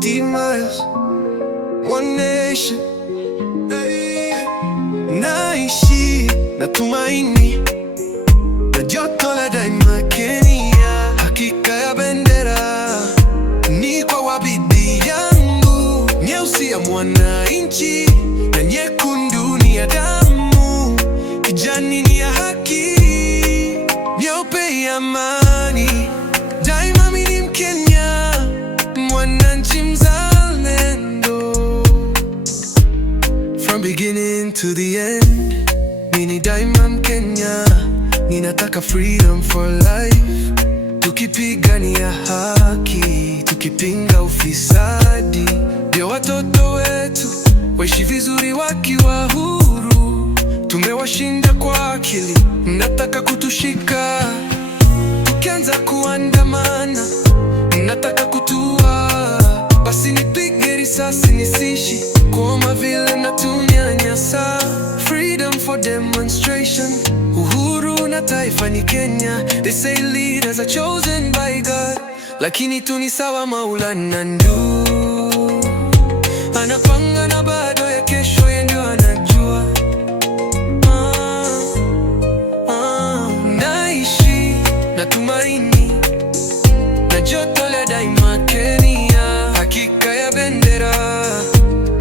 50 miles, one nation. Naishi na tumaini na joto la daima Kenya. Hakika ya bendera ni kwa bidii yangu, nyeusi ya mwananchi na nyekundu ni ya damu, kijani ni ya haki, nyeupe ya amani. Daima mimi ni Mkenya, mwananchi mzalendo. From beginning to the end, mimi daima Mkenya, ninataka freedom for life. Tukipigania haki, tukipinga ufisadi, ndio watoto wetu waishi vizuri wakiwa huru. Tumewashinda kwa akili, nataka kutushika. Tukianza kuandamana, nataka kutua. Basi nipige risasi nisishi kama vile natunyanyasa. Freedom for demonstration, uhuru na taifa ni Kenya. They say leaders are chosen by God, lakini tu ni sawa Maulana ndu anapanga na bado ya kesho yeye ndio anajua. Naishi na tumaini na joto la daima Kenya. Hakika ya bendera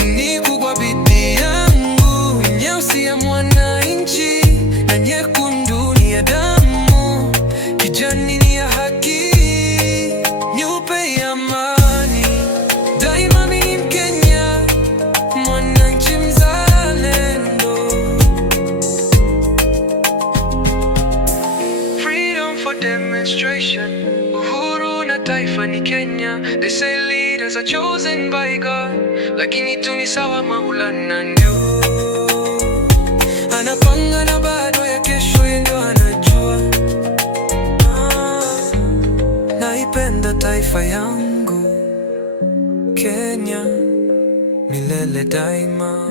ni kwa bidii yangu, nyeusi ya mwananchi na nyekundu ni ya damu, kijani ni ya haki, nyeupe ya amani. Daima mimi ni Mkenya, mwananchi mzalendo. Freedom for demonstration, uhuru na taifa ni Kenya. They say leaders are chosen by God, lakini tu ni sawa Maulana ndio anapanga na bado ya kesho yeye ndio anajua. Naipenda taifa yangu Kenya milele daima.